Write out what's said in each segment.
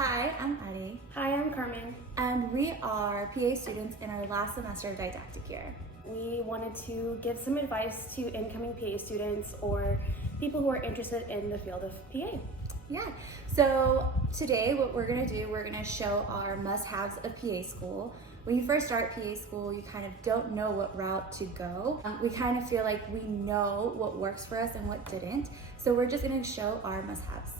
Hi, I'm Addie. Hi, I'm Carmen. And we are PA students in our last semester of didactic year. We wanted to give some advice to incoming PA students or people who are interested in the field of PA. Yeah, so today what we're gonna do, we're gonna show our must-haves of PA school. When you first start PA school, you kind of don't know what route to go. We kind of feel like we know what works for us and what didn't. So we're just gonna show our must-haves.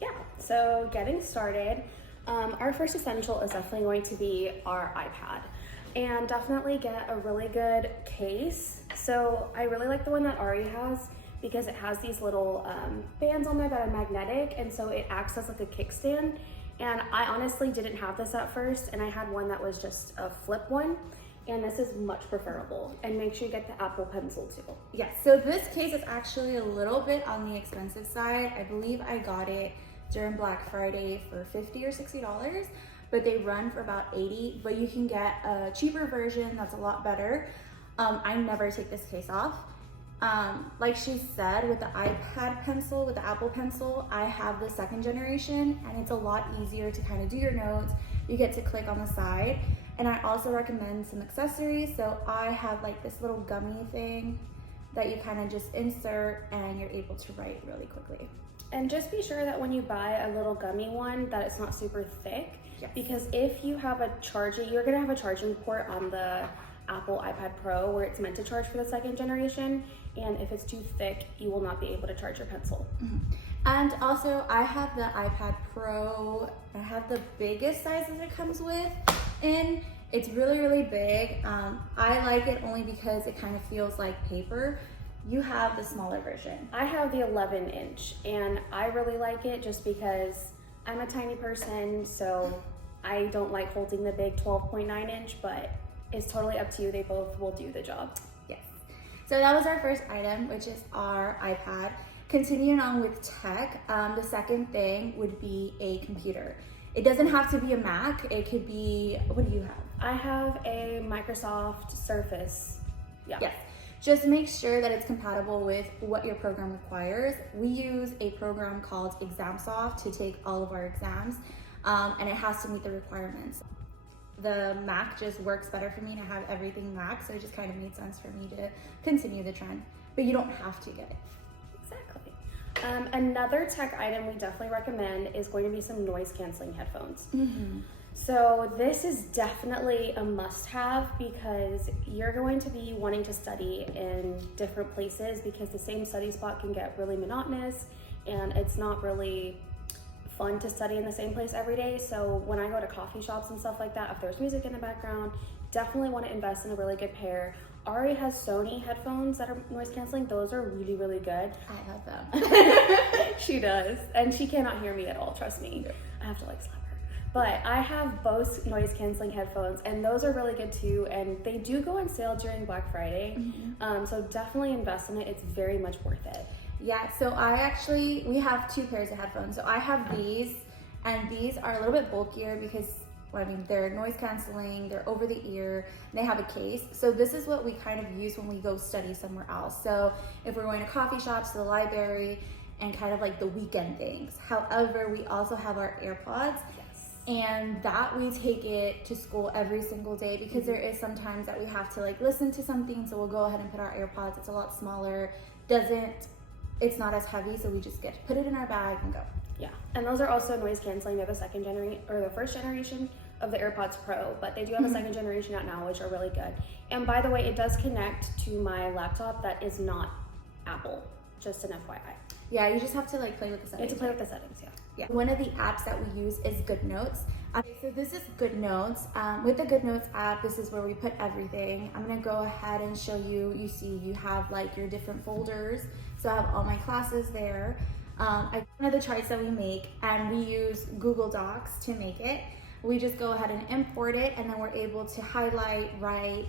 Yeah, so getting started, our first essential is definitely going to be our iPad. And definitely get a really good case. So I really like the one that Ari has because it has these little bands on there that are magnetic, and so it acts as like a kickstand. And I honestly didn't have this at first, and I had one that was just a flip one, and this is much preferable. And make sure you get the Apple Pencil too. Yes, so this case is actually a little bit on the expensive side. I believe I got it during Black Friday for $50 or $60, but they run for about $80, but you can get a cheaper version that's a lot better. I never take this case off. Like she said, with the iPad pencil, with the Apple Pencil, I have the second generation, and it's a lot easier to kind of do your notes. You get to click on the side, and I also recommend some accessories. So I have like this little gummy thing that you kind of just insert, and you're able to write really quickly. And just be sure that when you buy a little gummy one that it's not super thick. Yes. Because if you have you're gonna have a charging port on the Apple iPad Pro where it's meant to charge for the second generation, and if it's too thick, you will not be able to charge your pencil. Mm-hmm. And also, I have the iPad Pro. I have the biggest sizes it comes with, and it's really, really big. I like it only because it kind of feels like paper. You have the smaller version. I have the 11-inch, and I really like it just because I'm a tiny person, so I don't like holding the big 12.9-inch, but it's totally up to you. They both will do the job. Yes. So that was our first item, which is our iPad. Continuing on with tech, the second thing would be a computer. It doesn't have to be a Mac. It could be, what do you have? I have a Microsoft Surface. Yeah. Yes. Just make sure that it's compatible with what your program requires. We use a program called ExamSoft to take all of our exams, and it has to meet the requirements. The Mac just works better for me to have everything Mac, so it just kind of made sense for me to continue the trend, but you don't have to get it. Exactly. Another tech item we definitely recommend is going to be some noise canceling headphones. Mm-hmm. So this is definitely a must-have because you're going to be wanting to study in different places because the same study spot can get really monotonous and it's not really fun to study in the same place every day. So when I go to coffee shops and stuff like that, if there's music in the background, definitely want to invest in a really good pair. Ari has Sony headphones that are noise canceling. Those are really, really good. I have them. She does. And she cannot hear me at all, trust me. I have to like slap her. But I have Bose noise canceling headphones, and those are really good too. And they do go on sale during Black Friday. Mm-hmm. So definitely invest in it. It's very much worth it. Yeah, so we have two pairs of headphones. So I have these, and these are a little bit bulkier because, well, I mean, they're noise canceling, they're over the ear, they have a case. So this is what we kind of use when we go study somewhere else. So if we're going to coffee shops, to the library, and kind of like the weekend things. However, we also have our AirPods. And that we take it to school every single day because there is sometimes that we have to like listen to something, so we'll go ahead and put our AirPods. It's a lot smaller, it's not as heavy, so we just get to put it in our bag and go. Yeah, and those are also noise canceling. They're the second generation or the first generation of the AirPods Pro, but they do have a second generation out now, which are really good. And by the way, it does connect to my laptop that is not Apple, just an FYI. Yeah, you just have to like play with the settings. You have to play with the settings, yeah. Yeah. One of the apps that we use is GoodNotes. So this is GoodNotes. With the GoodNotes app, this is where we put everything. I'm gonna go ahead and show you. You see, you have like your different folders. So I have all my classes there. One of the charts that we make, and we use Google Docs to make it. We just go ahead and import it, and then we're able to highlight, write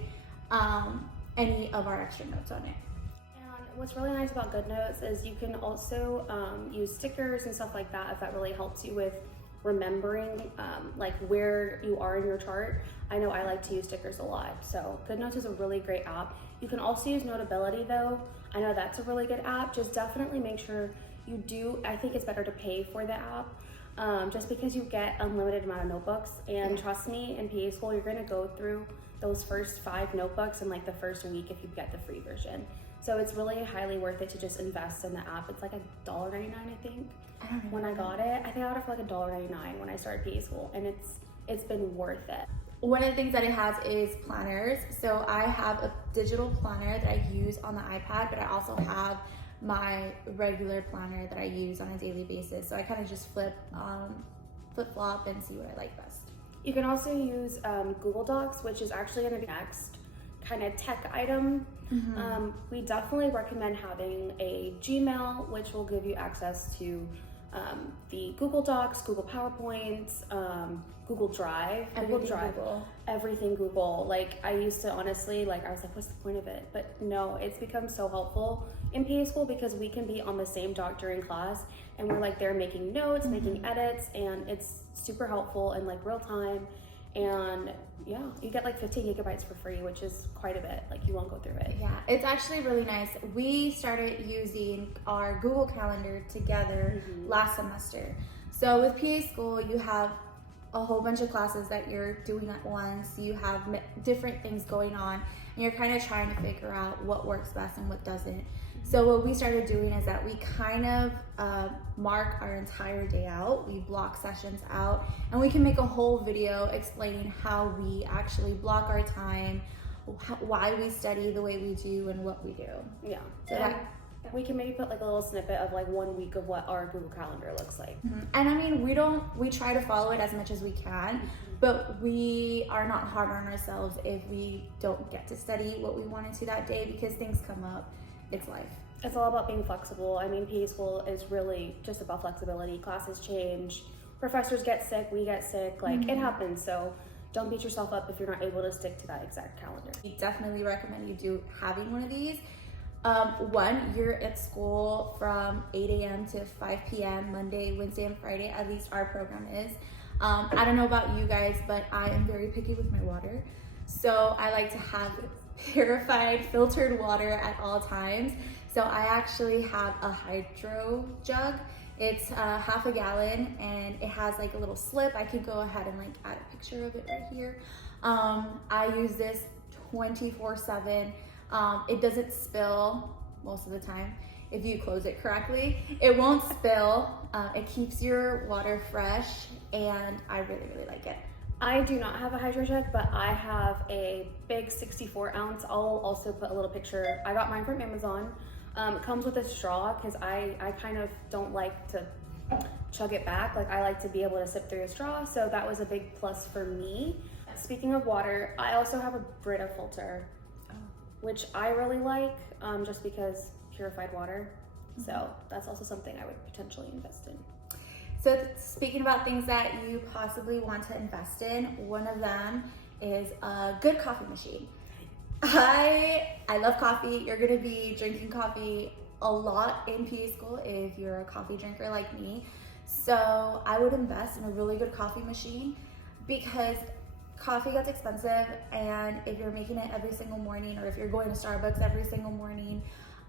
any of our extra notes on it. What's really nice about GoodNotes is you can also use stickers and stuff like that if that really helps you with remembering like where you are in your chart. I know I like to use stickers a lot, so GoodNotes is a really great app. You can also use Notability though. I know that's a really good app. Just definitely make sure you do. I think it's better to pay for the app just because you get unlimited amount of notebooks. And trust me, in PA school, you're gonna go through those first 5 notebooks in like the first week if you get the free version. So it's really highly worth it to just invest in the app. It's like $1.99, I think. I don't know. When I got it, I think I got it for like $1.99 when I started PA school, and it's been worth it. One of the things that it has is planners. So I have a digital planner that I use on the iPad, but I also have my regular planner that I use on a daily basis. So I kind of just flip-flop and see what I like best. You can also use Google Docs, which is actually going to be next kind of tech item. We definitely recommend having a Gmail, which will give you access to the Google Docs, Google PowerPoints, Google Drive, everything Google. Like I used to honestly, like I was like, what's the point of it? But no, it's become so helpful in PA school because we can be on the same doc during class and we're like there making notes, making edits, and it's super helpful and like real time. And yeah, you get like 15 gigabytes for free, which is quite a bit. Like you won't go through it. Yeah, it's actually really nice. We started using our Google Calendar together last semester. So with PA school, you have a whole bunch of classes that you're doing at once. You have different things going on, and you're kind of trying to figure out what works best and what doesn't. So what we started doing is that we kind of mark our entire day out. We block sessions out, and we can make a whole video explaining how we actually block our time, why we study the way we do, and what we do. Yeah. So that, we can maybe put like a little snippet of like 1 week of what our Google Calendar looks like. And I mean, we try to follow it as much as we can, but we are not hard on ourselves if we don't get to study what we wanted to that day because things come up. It's life. It's all about being flexible. I mean, PA school is really just about flexibility. Classes change, professors get sick, we get sick, like it happens. So don't beat yourself up if you're not able to stick to that exact calendar. We definitely recommend you do having one of these. One, you're at school from 8 a.m. to 5 p.m. Monday, Wednesday, and Friday. At least our program is. I don't know about you guys, but I am very picky with my water. So I like to have purified, filtered water at all times. So I actually have a hydro jug. It's half a gallon, and it has like a little slip. I could go ahead and like add a picture of it right here. I use this 24/7. It doesn't spill most of the time. If you close it correctly, it won't spill. It keeps your water fresh, and I really, really like it. I do not have a hydro jug, but I have a big 64 ounce. I'll also put a little picture. I got mine from Amazon. It comes with a straw because I kind of don't like to chug it back. Like I like to be able to sip through a straw. So that was a big plus for me. Speaking of water, I also have a Brita filter, which I really like just because purified water. So that's also something I would potentially invest in. So speaking about things that you possibly want to invest in, one of them is a good coffee machine. I love coffee. You're gonna be drinking coffee a lot in PA school if you're a coffee drinker like me. So I would invest in a really good coffee machine because coffee gets expensive, and if you're making it every single morning or if you're going to Starbucks every single morning,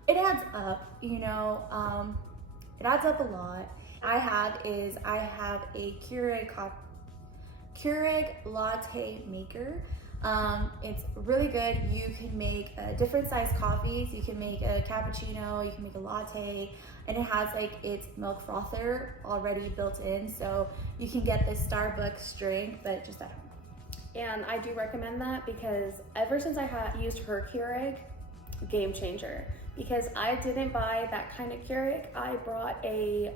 it adds up, you know, it adds up a lot. I have a Keurig latte maker. It's really good. You can make different size coffees. You can make a cappuccino, you can make a latte, and it has like its milk frother already built in, so you can get this Starbucks strength, but just at home. And I do recommend that because ever since I used her Keurig, game changer. Because I didn't buy that kind of Keurig. I brought a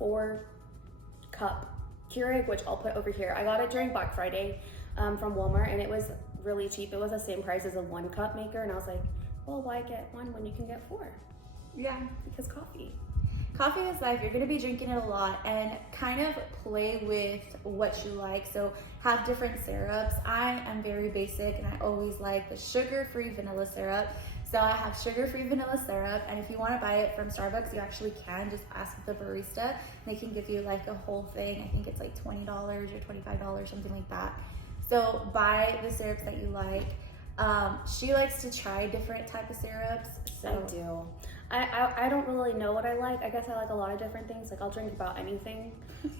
4-cup Keurig, which I'll put over here. I got it during Black Friday from Walmart, and it was really cheap. It was the same price as a 1-cup maker, and I was like, well, why get one when you can get 4? Yeah. Because coffee. Coffee is life. You're gonna be drinking it a lot, and kind of play with what you like. So have different syrups. I am very basic, and I always like the sugar-free vanilla syrup. So I have sugar-free vanilla syrup, and if you want to buy it from Starbucks, you actually can. Just ask the barista. They can give you like a whole thing. I think it's like $20 or $25, something like that. So buy the syrups that you like. She likes to try different type of syrups. So. I do. I don't really know what I like. I guess I like a lot of different things. Like I'll drink about anything.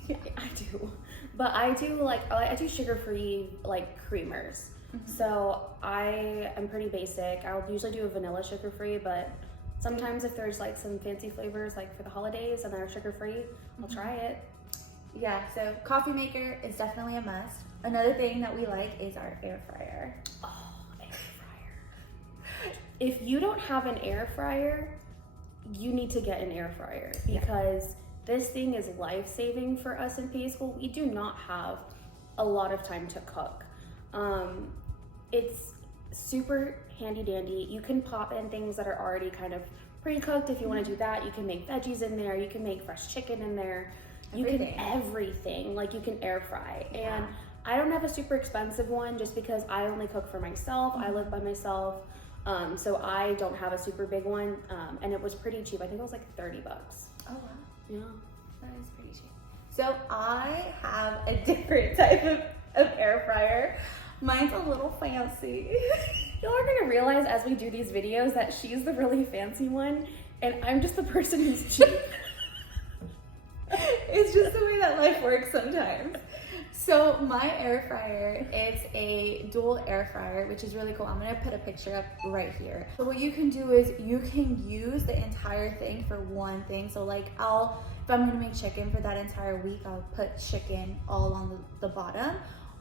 Yeah. I do. But I do sugar-free like creamers. So I am pretty basic. I'll usually do a vanilla sugar-free, but sometimes if there's like some fancy flavors like for the holidays and they're sugar-free, I'll try it. Yeah, so coffee maker is definitely a must. Another thing that we like is our air fryer. Oh, air fryer. If you don't have an air fryer, you need to get an air fryer because this thing is life-saving for us in PA school. We do not have a lot of time to cook. It's super handy dandy. You can pop in things that are already kind of pre-cooked if you want to do that. You can make veggies in there. You can make fresh chicken in there. Everything. Like you can air fry. And I don't have a super expensive one just because I only cook for myself. I live by myself. So I don't have a super big one. And it was pretty cheap. I think it was like $30. Oh wow. Yeah. That is pretty cheap. So I have a different type of air fryer. Mine's a little fancy. Y'all are gonna realize as we do these videos that she's the really fancy one and I'm just the person who's cheap. It's just the way that life works sometimes. So my air fryer, it's a dual air fryer, which is really cool. I'm gonna put a picture up right here. So what you can do is you can use the entire thing for one thing. So like if I'm gonna make chicken for that entire week, I'll put chicken all on the bottom.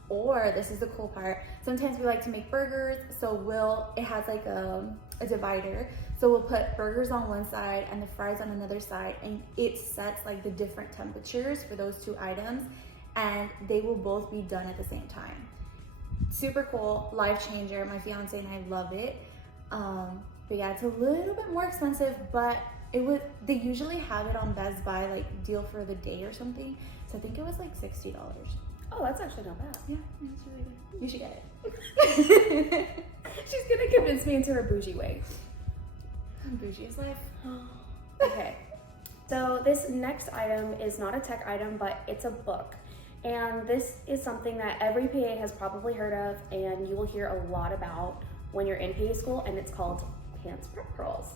Or this is the cool part, sometimes we like to make burgers, so it has like a divider, so we'll put burgers on one side and the fries on another side, and it sets like the different temperatures for those two items, and they will both be done at the same time. Super cool, life changer. My fiance and I love it. But yeah, it's a little bit more expensive, but they usually have it on Best Buy, like deal for the day or something, so I think it was like $60. Oh, that's actually not bad. Yeah, it's really good. You should get it. She's gonna convince me into her bougie way. Bougie's life. Okay, so this next item is not a tech item, but it's a book. And this is something that every PA has probably heard of and you will hear a lot about when you're in PA school, and it's called Pants Prep Pearls.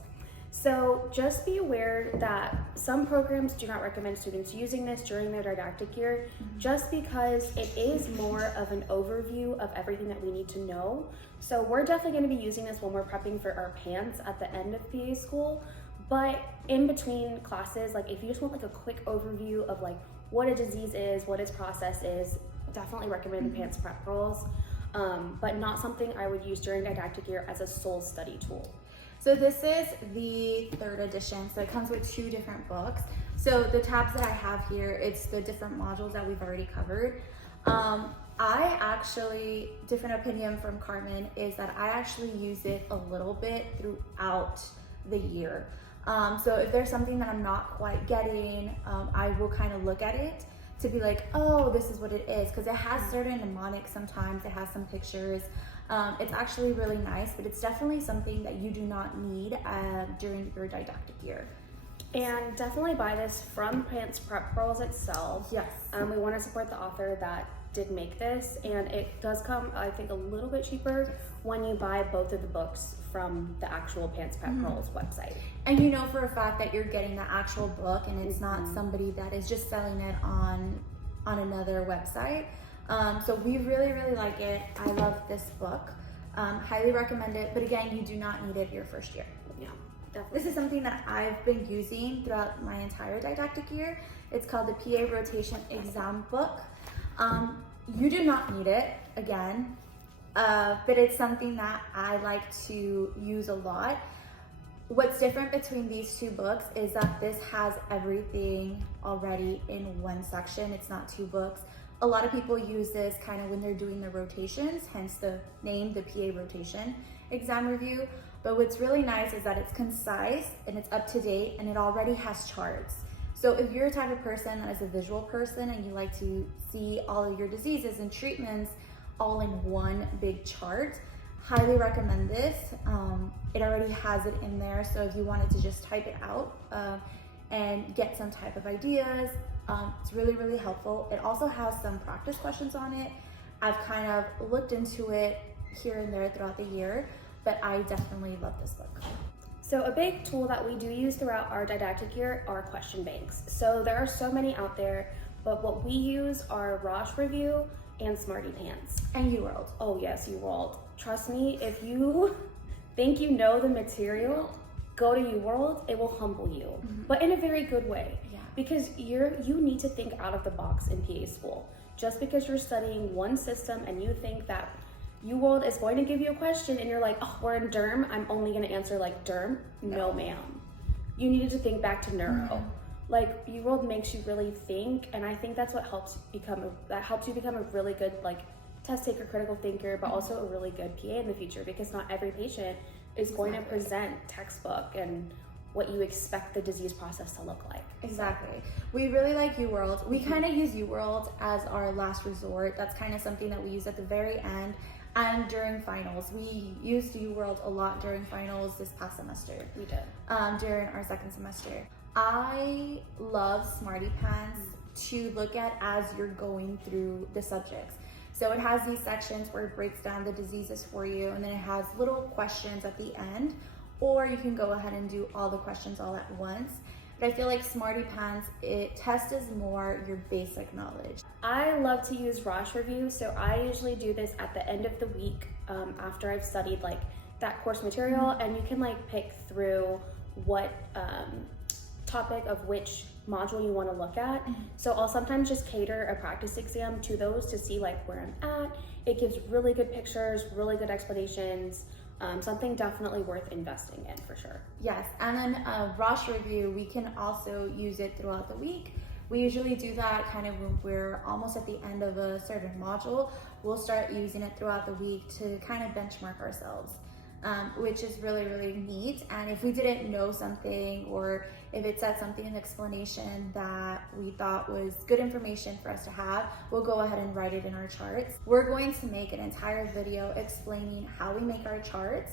So just be aware that some programs do not recommend students using this during their didactic year, just because it is more of an overview of everything that we need to know. So we're definitely going to be using this when we're prepping for our pants at the end of PA school, but in between classes, like if you just want like a quick overview of like what a disease is, what its process is, definitely recommend the Pants Prep Pearls, but not something I would use during didactic year as a sole study tool. So this is the 3rd edition, so it comes with 2 different books. So the tabs that I have here, it's the different modules that we've already covered. Different opinion from Carmen is that I actually use it a little bit throughout the year. So if there's something that I'm not quite getting, I will kind of look at it to be like, oh, this is what it is, because it has certain mnemonics sometimes, it has some pictures. It's actually really nice, but it's definitely something that you do not need during your didactic year. And definitely buy this from Pants Prep Pearls itself. Yes. We want to support the author that did make this, and it does come, I think, a little bit cheaper when you buy both of the books from the actual Pants Prep Pearls website. And you know for a fact that you're getting the actual book, and it's not somebody that is just selling it on another website. So we really, really like it. I love this book. Highly recommend it. But again, you do not need it your first year. Yeah, definitely. This is something that I've been using throughout my entire didactic year. It's called the PA Rotation Exam Book. You do not need it, again, but it's something that I like to use a lot. What's different between these 2 books is that this has everything already in one section. It's not 2 books. A lot of people use this kind of when they're doing their rotations, hence the name, the PA Rotation Exam Review. But what's really nice is that it's concise and it's up to date, and it already has charts. So if you're a type of person that is a visual person and you like to see all of your diseases and treatments all in one big chart, highly recommend this. It already has it in there, so if you wanted to just type it out and get some type of ideas, it's really, really helpful. It also has some practice questions on it. I've kind of looked into it here and there throughout the year, but I definitely love this book. So a big tool that we do use throughout our didactic year are question banks. So there are so many out there, but what we use are Rosh Review and Smarty Pants. And UWorld. Oh yes, UWorld. Trust me, if you think you know the material, go to UWorld. It will humble you, but in a very good way. Yeah. Because you need to think out of the box in PA school. Just because you're studying one system and you think that UWorld is going to give you a question and you're like, oh, we're in derm, I'm only going to answer like derm. No, ma'am. You needed to think back to neuro. Like UWorld makes you really think, and I think that's what helps you become a really good like test taker, critical thinker, but also a really good PA in the future, because not every patient is going to present textbook and what you expect the disease process to look like. Exactly. We really like UWorld. We kind of use UWorld as our last resort. That's kind of something that we use at the very end and during finals. We used UWorld a lot during finals this past semester. We did. During our second semester. I love Smarty Pants to look at as you're going through the subjects. So it has these sections where it breaks down the diseases for you, and then it has little questions at the end, or you can go ahead and do all the questions all at once. But I feel like Smarty Pants, it tests more your basic knowledge. I love to use Rosh Review, so I usually do this at the end of the week after I've studied like that course material, and you can like pick through what topic of which module you want to look at. So I'll sometimes just cater a practice exam to those to see like where I'm at. It gives really good pictures, really good explanations. Something definitely worth investing in for sure. Yes, and then Rosh Review, we can also use it throughout the week. We usually do that kind of when we're almost at the end of a certain module. We'll start using it throughout the week to kind of benchmark ourselves, which is really, really neat. And if we didn't know something, or if it said something in the explanation that we thought was good information for us to have, we'll go ahead and write it in our charts. We're going to make an entire video explaining how we make our charts,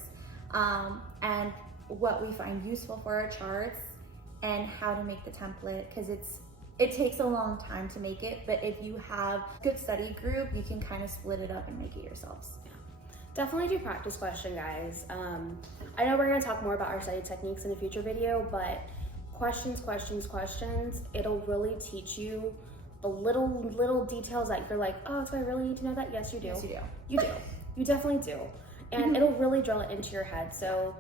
and what we find useful for our charts, and how to make the template, because it takes a long time to make it, but if you have a good study group, you can kind of split it up and make it yourselves. Definitely do practice question, guys. I know we're going to talk more about our study techniques in a future video, but questions, it'll really teach you the little details that you're like, oh, do I really need to know that? Yes, you do. Yes, you do. You do. You definitely do. And it'll really drill it into your head. So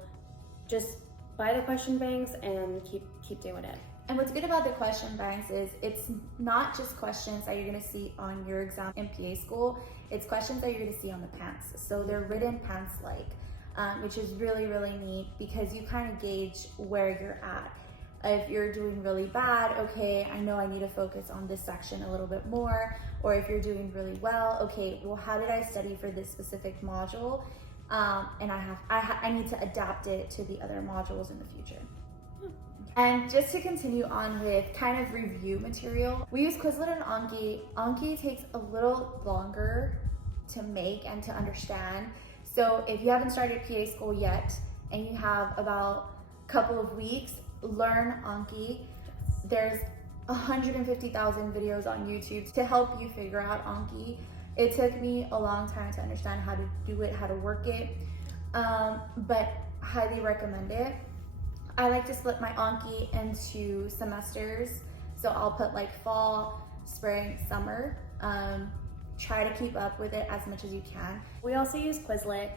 just buy the question banks and keep doing it. And what's good about the question banks is it's not just questions that you're going to see on your exam in PA school. It's questions that you're going to see on the pants. So they're written pants-like, which is really, really neat, because you kind of gauge where you're at. If you're doing really bad, okay, I know I need to focus on this section a little bit more. Or if you're doing really well, okay, well, how did I study for this specific module? And I need to adapt it to the other modules in the future. And just to continue on with kind of review material, we use Quizlet and Anki. Anki takes a little longer to make and to understand. So if you haven't started PA school yet and you have about a couple of weeks, learn Anki. There's 150,000 videos on YouTube to help you figure out Anki. It took me a long time to understand how to do it, how to work it, but highly recommend it. I like to split my Anki into semesters. So I'll put like fall, spring, summer. Try to keep up with it as much as you can. We also use Quizlet.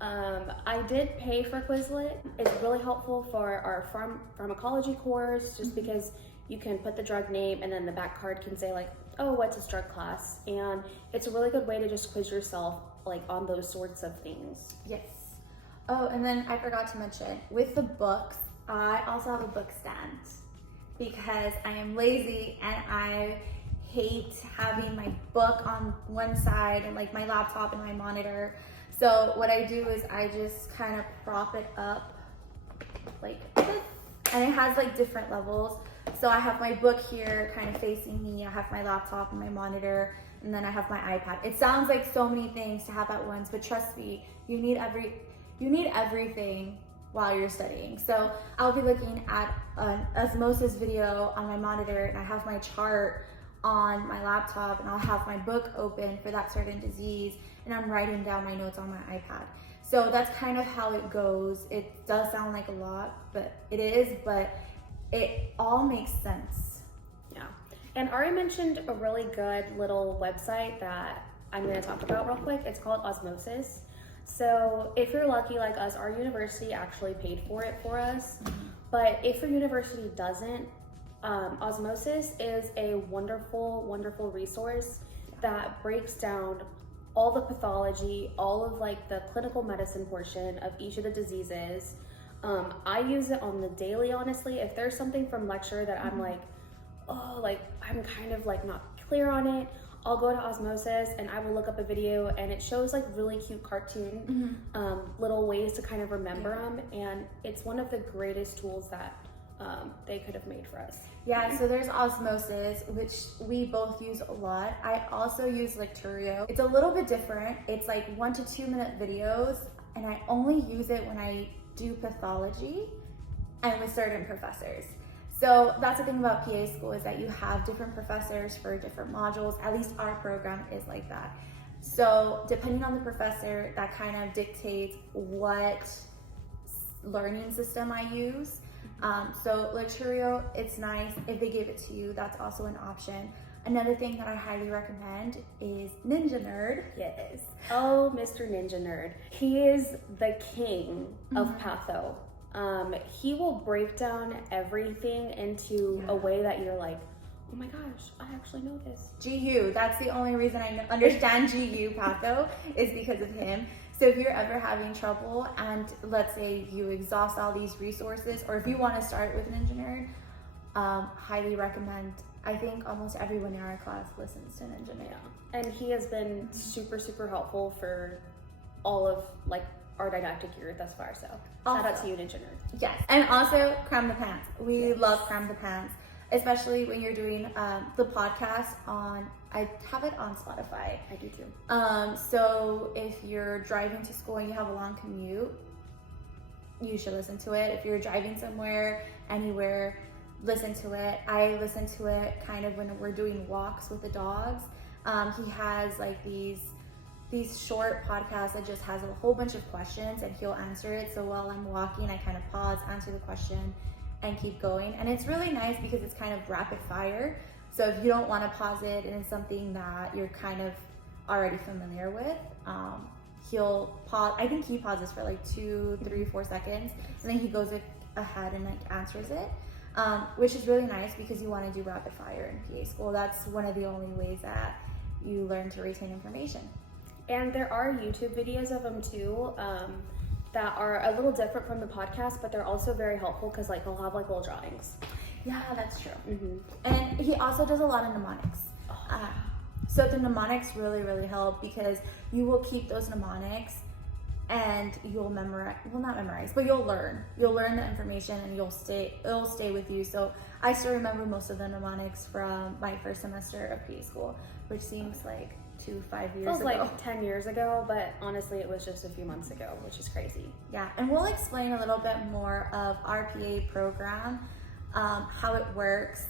I did pay for Quizlet. It's really helpful for our pharmacology course, just because you can put the drug name and then the back card can say like, oh, what's its drug class? And it's a really good way to just quiz yourself like on those sorts of things. Yes. Oh, and then I forgot to mention, with the books, I also have a book stand because I am lazy and I hate having my book on one side and like my laptop and my monitor. So what I do is I just kind of prop it up like this, and it has like different levels. So I have my book here kind of facing me, I have my laptop and my monitor, and then I have my iPad. It sounds like so many things to have at once, but trust me, you need everything while you're studying. So I'll be looking at osmosis video on my monitor, and I have my chart on my laptop, and I'll have my book open for that certain disease, and I'm writing down my notes on my iPad. So that's kind of how it goes. It does sound like a lot, but it is, but it all makes sense. Yeah. And Ari mentioned a really good little website that I'm going to talk about real quick. It's called Osmosis. So if you're lucky like us, our university actually paid for it for us. But if your university doesn't, Osmosis is a wonderful, wonderful resource that breaks down all the pathology, all of like the clinical medicine portion of each of the diseases. I use it on the daily, honestly. If there's something from lecture that I'm like, oh, like I'm kind of like not clear on it, I'll go to Osmosis and I will look up a video, and it shows like really cute cartoon little ways to kind of remember them, and it's one of the greatest tools that they could have made for us. Yeah, so there's Osmosis, which we both use a lot. I also use Lecturio. It's a little bit different. It's like 1 to 2 minute videos, and I only use it when I do pathology and with certain professors. So that's the thing about PA school, is that you have different professors for different modules. At least our program is like that. So depending on the professor, that kind of dictates what learning system I use. So Lecturio, it's nice. If they give it to you, that's also an option. Another thing that I highly recommend is Ninja Nerd. Yes. Oh, Mr. Ninja Nerd. He is the king of patho. He will break down everything into a way that you're like, oh my gosh, I actually know this. GU, that's the only reason I understand GU patho is because of him. So if you're ever having trouble and let's say you exhaust all these resources, or if you want to start with Ninja Nerd, highly recommend. I think almost everyone in our class listens to Ninja Nerd. Yeah. And he has been super, super helpful for all of like our didactic year thus far. So shout out to you, Ninja Nerd. Yes, and also Cram the Pants. We love Cram the Pants, especially when you're doing the podcast on. I have it on Spotify. I do too. So if you're driving to school and you have a long commute, you should listen to it. If you're driving somewhere, anywhere, listen to it. I listen to it kind of when we're doing walks with the dogs. He has like these short podcasts that just has a whole bunch of questions and he'll answer it. So while I'm walking, I kind of pause, answer the question, and keep going. And it's really nice because it's kind of rapid fire. So if you don't want to pause it and it's something that you're kind of already familiar with, he'll pause. I think he pauses for like 2, 3, 4 seconds, and then he goes ahead and like answers it, which is really nice because you want to do rapid fire in PA school. That's one of the only ways that you learn to retain information. And there are YouTube videos of them too, that are a little different from the podcast, but they're also very helpful because like he'll have like little drawings. Yeah, that's true. And he also does a lot of mnemonics. So the mnemonics really, really help because you will keep those mnemonics and you'll memorize, well not memorize, but you'll learn the information and it'll stay with you. So I still remember most of the mnemonics from my first semester of PA school, which seems like 5 years Feels ago. like 10 years ago, but honestly it was just a few months ago, which is crazy. Yeah, and we'll explain a little bit more of our PA program, how it works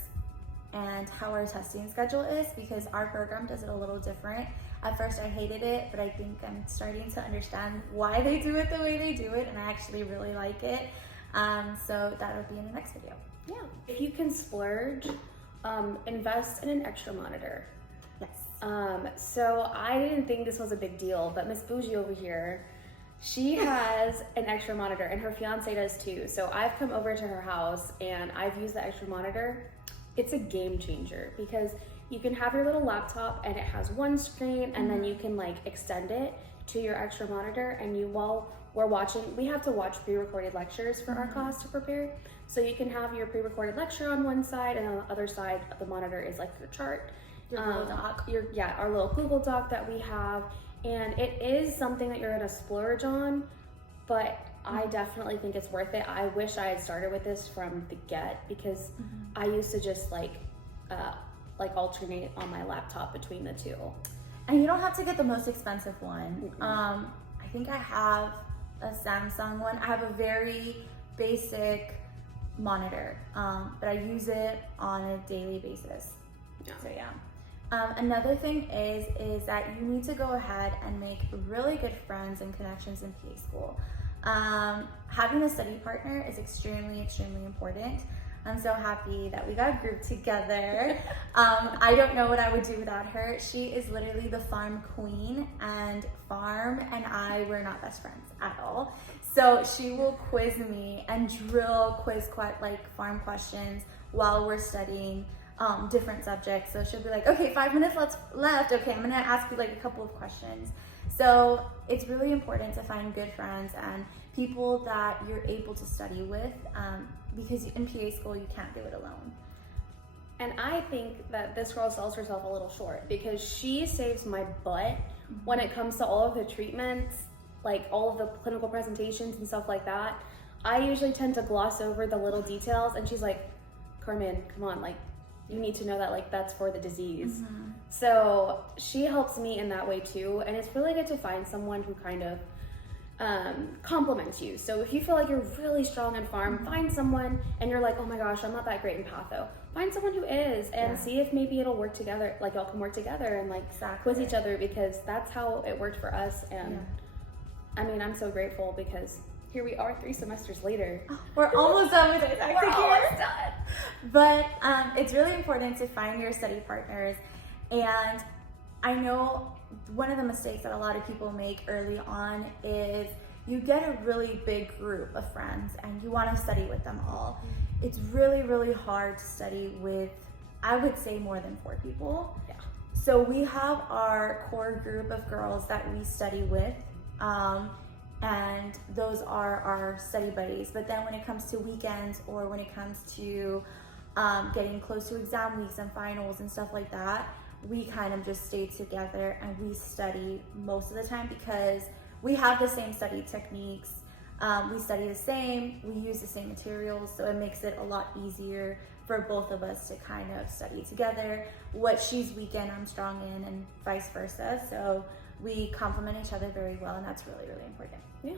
and how our testing schedule is, because our program does it a little different. At first I hated it, but I think I'm starting to understand why they do it the way they do it, and I actually really like it. So that'll be in the next video. Yeah. If you can splurge, invest in an extra monitor. Yes. So I didn't think this was a big deal, but Miss Bougie over here, she has an extra monitor and her fiance does too. So I've come over to her house and I've used the extra monitor. It's a game changer because you can have your little laptop and it has one screen and then you can like extend it to your extra monitor, and while we're watching, we have to watch pre-recorded lectures for our class to prepare. So you can have your pre-recorded lecture on one side and on the other side of the monitor is like your chart. Your Google Doc. Our little Google Doc that we have. And it is something that you're gonna splurge on, but I definitely think it's worth it. I wish I had started with this from the get because I used to just like alternate on my laptop between the two. And you don't have to get the most expensive one. I think I have a Samsung one. I have a very basic monitor, but I use it on a daily basis. So yeah. Another thing is that you need to go ahead and make really good friends and connections in PA school. Having a study partner is extremely, extremely important. I'm so happy that we got grouped together. I don't know what I would do without her. She is literally the farm queen, and Farm and I were not best friends at all. So she will quiz me and drill farm questions while we're studying different subjects. So she'll be like, okay, 5 minutes left. Okay, I'm gonna ask you like a couple of questions. So it's really important to find good friends and people that you're able to study with, because in PA school you can't do it alone. And I think that this girl sells herself a little short because she saves my butt when it comes to all of the treatments, like all of the clinical presentations and stuff like that. I usually tend to gloss over the little details, and she's like, Carmen, come on, like, you need to know that like that's for the disease. So she helps me in that way too, and it's really good to find someone who kind of compliments you. So if you feel like you're really strong in farm, find someone, and you're like, oh my gosh, I'm not that great in patho. Find someone who is, and see if maybe it'll work together, like y'all can work together and like quiz each other, because that's how it worked for us. And I mean, I'm so grateful because here we are 3 semesters later. We're almost done with it. We're almost done. But it's really important to find your study partners. And I know one of the mistakes that a lot of people make early on is you get a really big group of friends and you want to study with them all. It's really, really hard to study with, I would say, more than 4 people. Yeah. So we have our core group of girls that we study with, and those are our study buddies. But then when it comes to weekends, or when it comes to getting close to exam weeks and finals and stuff like that, we kind of just stay together and we study most of the time because we have the same study techniques. We study the same, we use the same materials, so it makes it a lot easier for both of us to kind of study together. What she's weak in, I'm strong in, and vice versa. So we complement each other very well, and that's really, really important. Yeah.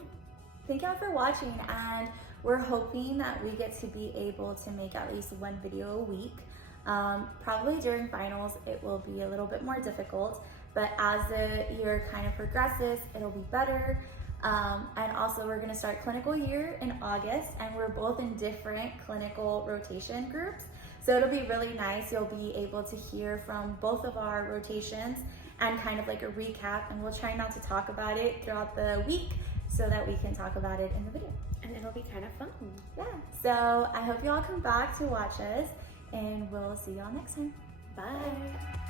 Thank y'all for watching, and we're hoping that we get to be able to make at least 1 video a week. Probably during finals, it will be a little bit more difficult, but as the year kind of progresses, it'll be better. And also we're gonna start clinical year in August, and we're both in different clinical rotation groups. So it'll be really nice. You'll be able to hear from both of our rotations and kind of like a recap, and we'll try not to talk about it throughout the week so that we can talk about it in the video. And it'll be kind of fun. Yeah, so I hope you all come back to watch us, and we'll see y'all next time. Bye.